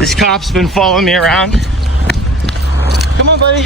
This cop's been following me around. Come on, buddy.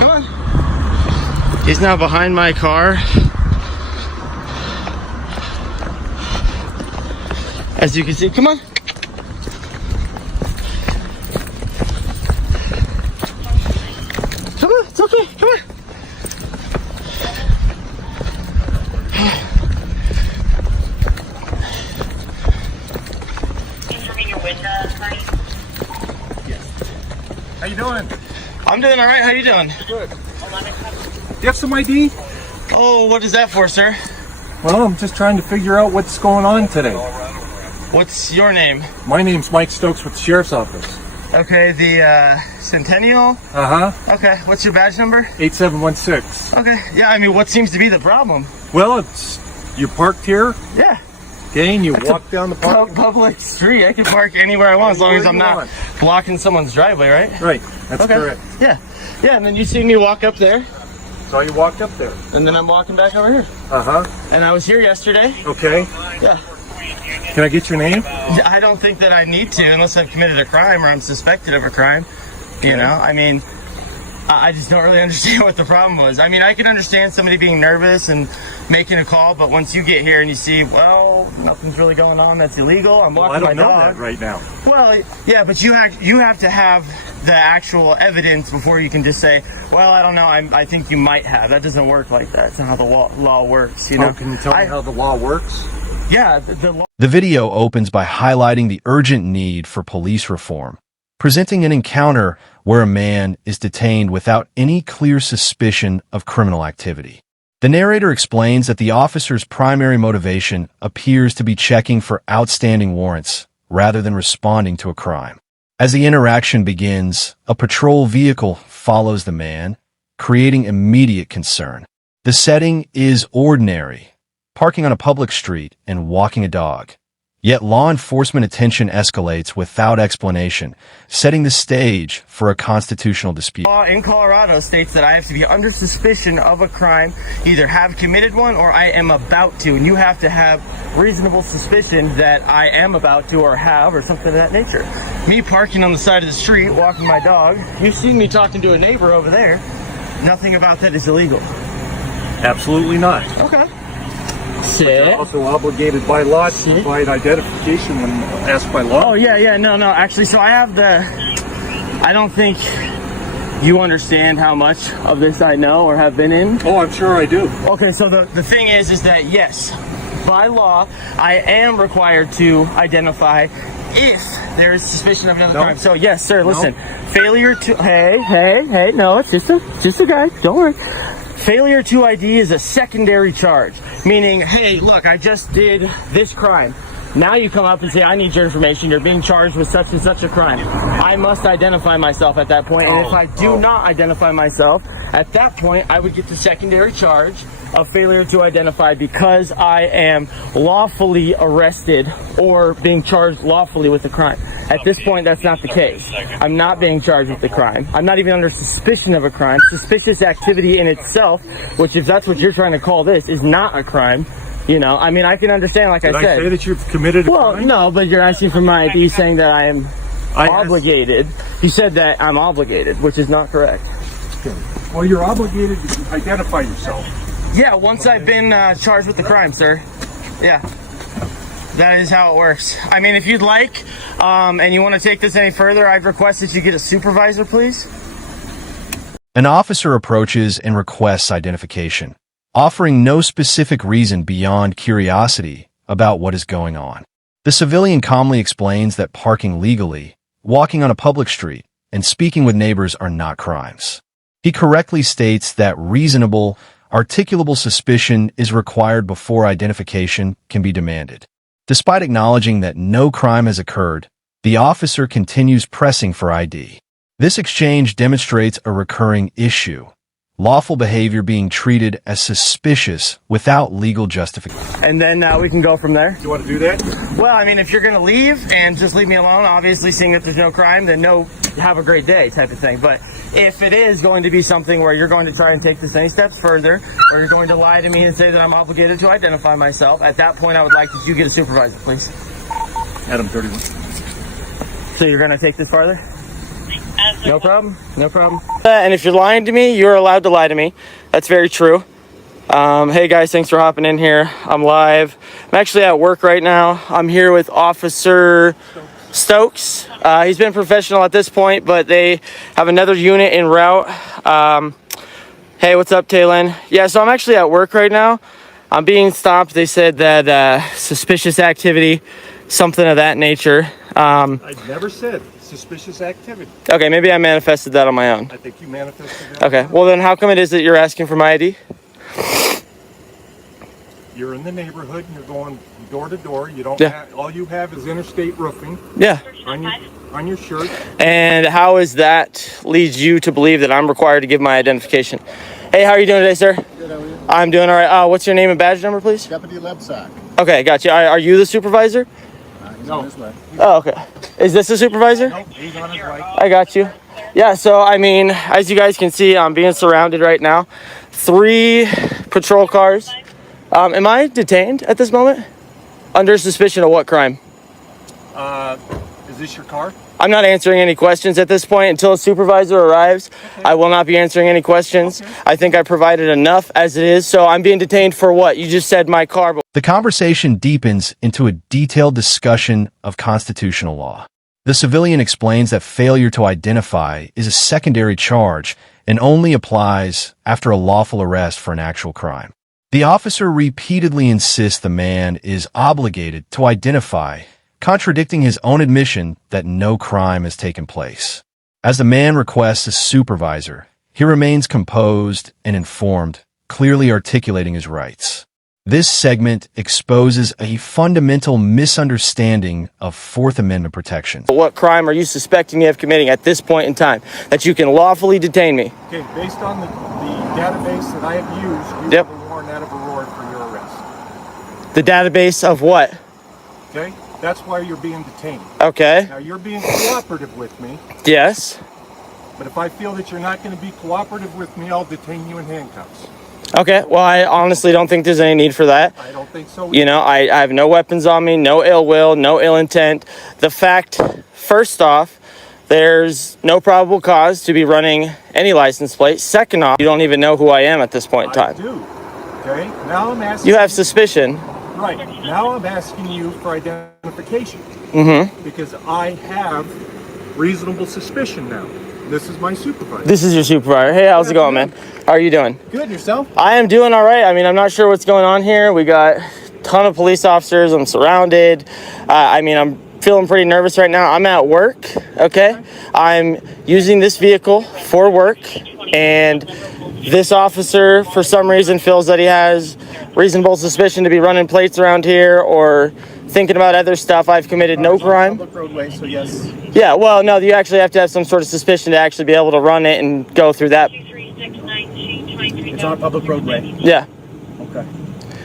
Come on. He's now behind my car. As you can see, come on. Come on, it's okay, come on. How you doing? I'm doing all right. How you doing? Good. Do you have some ID? Oh, what is that for, sir? Well, I'm just trying to figure out what's going on today. What's your name? My name's Mike Stokes with the Sheriff's Office. Okay, the Centennial? Uh-huh. Okay, what's your badge number? 8716. Okay, yeah, I mean, what seems to be the problem? Well, it's you parked here, Yeah. okay, and you walk down the park. Public street. I can park anywhere I want as long as I'm not blocking someone's driveway, right? Right, that's Okay. correct. Yeah. Yeah, and then you see me walk up there, So you walked up there. and then I'm walking back over here. Uh-huh. And I was here yesterday. Okay. Yeah. Can I get your name? I don't think that I need to unless I've committed a crime or I'm suspected of a crime. You know, I mean, I just don't really understand what the problem was. I mean, I can understand somebody being nervous and making a call, but once you get here and you see, well, nothing's really going on, that's illegal. I'm walking I don't my know dog. that right now. Well, yeah, but you have to have the actual evidence before you can just say, well, I don't know, I think you might have. That doesn't work like that. That's not how the law works, you know. Oh, can you tell me how the law works? Yeah, the law. The video opens by highlighting the urgent need for police reform, presenting an encounter where a man is detained without any clear suspicion of criminal activity. The narrator explains that the officer's primary motivation appears to be checking for outstanding warrants rather than responding to a crime. As the interaction begins, a patrol vehicle follows the man, creating immediate concern. The setting is ordinary, parking on a public street and walking a dog. Yet law enforcement attention escalates without explanation, setting the stage for a constitutional dispute. Law in Colorado states that I have to be under suspicion of a crime, either have committed one or I am about to. And you have to have reasonable suspicion that I am about to or have or something of that nature. Me parking on the side of the street, walking my dog, you've seen me talking to a neighbor over there. Nothing about that is illegal. Absolutely not. Okay. You're also obligated by law to provide identification when asked by law. Oh, yeah, no, actually, so I have I don't think you understand how much of this I know or have been in. Oh, I'm sure I do. Okay, so the thing is that, yes, by law, I am required to identify if there is suspicion of another crime. So, yes, sir, listen, failure to, hey, no, it's just a guy, don't worry. Failure to ID is a secondary charge, meaning, hey, look, I just did this crime. Now you come up and say, I need your information. You're being charged with such and such a crime. I must identify myself at that point. And if I do not identify myself, at that point, I would get the secondary charge of failure to identify because I am lawfully arrested or being charged lawfully with a crime. At this point, that's not the case. I'm not being charged with the crime. I'm not even under suspicion of a crime. Suspicious activity in itself, which if that's what you're trying to call this, is not a crime. You know, I mean, I can understand, like I said. Did I say that you've committed a crime? Well, no, but you're asking for my ID saying that I am obligated. You said that I'm obligated, which is not correct. Okay. Well, you're obligated to identify yourself. Yeah, once I've been charged with the crime, sir. Yeah. That is how it works. I mean, if you'd like, and you want to take this any further, I'd request that you get a supervisor, please. An officer approaches and requests identification, offering no specific reason beyond curiosity about what is going on. The civilian calmly explains that parking legally, walking on a public street, and speaking with neighbors are not crimes. He correctly states that reasonable, articulable suspicion is required before identification can be demanded. Despite acknowledging that no crime has occurred, the officer continues pressing for ID. This exchange demonstrates a recurring issue: lawful behavior being treated as suspicious without legal justification. And then we can go from there. Do you want to do that? Well, I mean, if you're going to leave and just leave me alone, obviously seeing that there's no crime, then no, have a great day type of thing. But if it is going to be something where you're going to try and take this any steps further, or you're going to lie to me and say that I'm obligated to identify myself, at that point I would like that you get a supervisor, please. Adam 31. So you're gonna take this farther? No problem. No problem. And if you're lying to me, you're allowed to lie to me. That's very true. Hey guys, thanks for hopping in here. I'm live. I'm actually at work right now. I'm here with Officer Stokes. He's been professional at this point, but they have another unit en route. Hey, what's up, Taylin? Yeah, so I'm actually at work right now. I'm being stopped. They said that suspicious activity, something of that nature. I never said suspicious activity. Okay, maybe I manifested that on my own. I think you manifested that. Okay, well then how come it is that you're asking for my ID? You're in the neighborhood and you're going door to door. You don't Yeah. have, all you have is interstate roofing Yeah. on your shirt. And how is that leads you to believe that I'm required to give my identification? Hey, how are you doing today, sir? Good, how are you? I'm doing all right. What's your name and badge number, please? Deputy Lebsack. Okay, gotcha. Are you the supervisor? He's on his way. Oh, okay. Is this the supervisor? Nope, he's on his right. I got you. Yeah, so I mean, as you guys can see, I'm being surrounded right now. 3 patrol cars. Am I detained at this moment? Under suspicion of what crime? Is this your car? I'm not answering any questions at this point until a supervisor arrives. I will not be answering any questions. I think I provided enough as it is. So I'm being detained for what? You just said my car. The conversation deepens into a detailed discussion of constitutional law. The civilian explains that failure to identify is a secondary charge and only applies after a lawful arrest for an actual crime. The officer repeatedly insists the man is obligated to identify, contradicting his own admission that no crime has taken place. As the man requests a supervisor, he remains composed and informed, clearly articulating his rights. This segment exposes a fundamental misunderstanding of Fourth Amendment protections. What crime are you suspecting me of committing at this point in time that you can lawfully detain me? Okay, based on the database that I have used, you Yep. have a warrant out of a warrant for your arrest. The database of what? Okay? That's why you're being detained. Okay. Now, you're being cooperative with me, Yes. but if I feel that you're not going to be cooperative with me, I'll detain you in handcuffs. Okay. Well, I honestly don't think there's any need for that. I don't think so. You know, I have no weapons on me, no ill will, no ill intent. The fact, first off, there's no probable cause to be running any license plate. Second off, you don't even know who I am at this point in I time. do. Okay? Now I'm asking You have suspicion. Right. Now I'm asking you for identification. Mm-hmm. Because I have reasonable suspicion now. This is my supervisor. This is your supervisor. Hey, how's it going, man? How are you doing? Good, yourself? I am doing all right. I mean, I'm not sure what's going on here. We got a ton of police officers. I'm surrounded. I mean, I'm feeling pretty nervous right now. I'm at work, okay? I'm using this vehicle for work, and this officer, for some reason, feels that he has reasonable suspicion to be running plates around here or thinking about other stuff. I've committed no crime. Public roadway, so yes. Yeah, well, no, you actually have to have some sort of suspicion to actually be able to run it and go through that. It's on a public roadway. Yeah. Okay.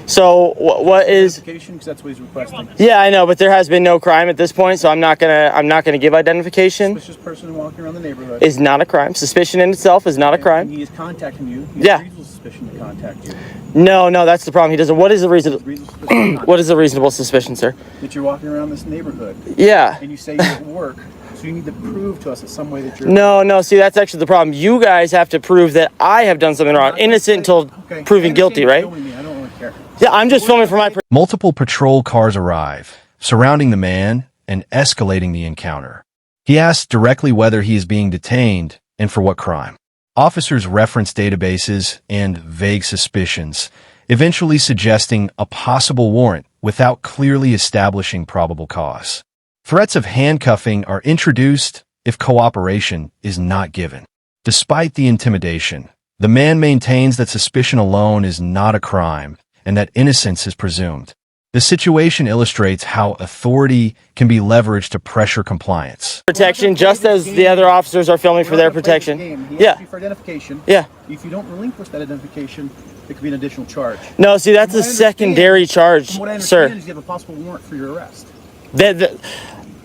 So what is? Identification, because that's what he's requesting. Yeah, I know, but there has been no crime at this point, so I'm not gonna give identification. Suspicious person walking around the neighborhood. Is not a crime. Suspicion in itself is not a And crime. he is contacting you. He Yeah. has reasonable suspicion to contact you. No, that's the problem. He doesn't. What is the reason? Reasonable suspicion to What is a reasonable suspicion, sir? that you're walking around this neighborhood. Yeah. And you say you're at work, so you need to prove to us in some way that you're... No. See, that's actually the problem. You guys have to prove that I have done something wrong. Innocent until Okay. proven I guilty, understand right? you're filming me. I don't really care. Yeah, I'm just filming for my. Multiple patrol cars arrive, surrounding the man and escalating the encounter. He asks directly whether he is being detained and for what crime. Officers reference databases and vague suspicions, eventually suggesting a possible warrant without clearly establishing probable cause. Threats of handcuffing are introduced if cooperation is not given. Despite the intimidation, the man maintains that suspicion alone is not a crime and that innocence is presumed. The situation illustrates how authority can be leveraged to pressure compliance. Protection, just as the other officers are filming for We're their not gonna play this protection. game. He Yeah. asked you for identification. Yeah. If you don't relinquish that identification, it could be an additional charge. No, see, that's From a what I secondary charge, From what I understand sir. is you have a possible warrant for your arrest. That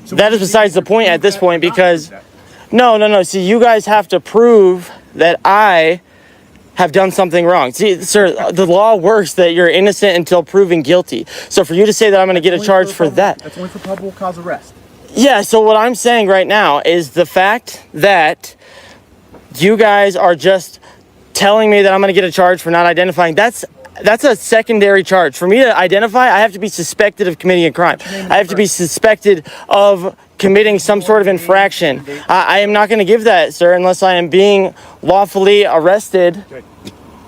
So that we is need besides to the point at prove this that point or not because prove that. no. See, you guys have to prove that I have done something wrong. See, sir, the law works that you're innocent until proven guilty. So for you to say that I'm going to get a charge for that. That's only for probable cause arrest. Yeah, so what I'm saying right now is the fact that you guys are just telling me that I'm going to get a charge for not identifying. That's a secondary charge. For me to identify, I have to be suspected of committing a crime. I have to be suspected of committing some sort of infraction. I am not going to give that, sir, unless I am being lawfully arrested.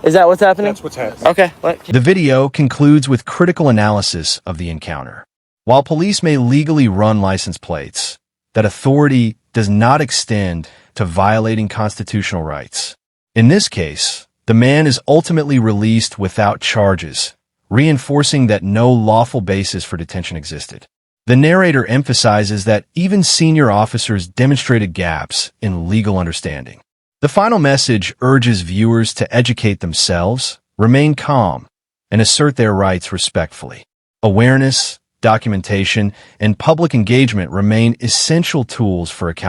Is that what's happening? That's what's happening. Okay. The video concludes with critical analysis of the encounter. While police may legally run license plates, that authority does not extend to violating constitutional rights. In this case, the man is ultimately released without charges, reinforcing that no lawful basis for detention existed. The narrator emphasizes that even senior officers demonstrated gaps in legal understanding. The final message urges viewers to educate themselves, remain calm, and assert their rights respectfully. Awareness, documentation, and public engagement remain essential tools for accountability.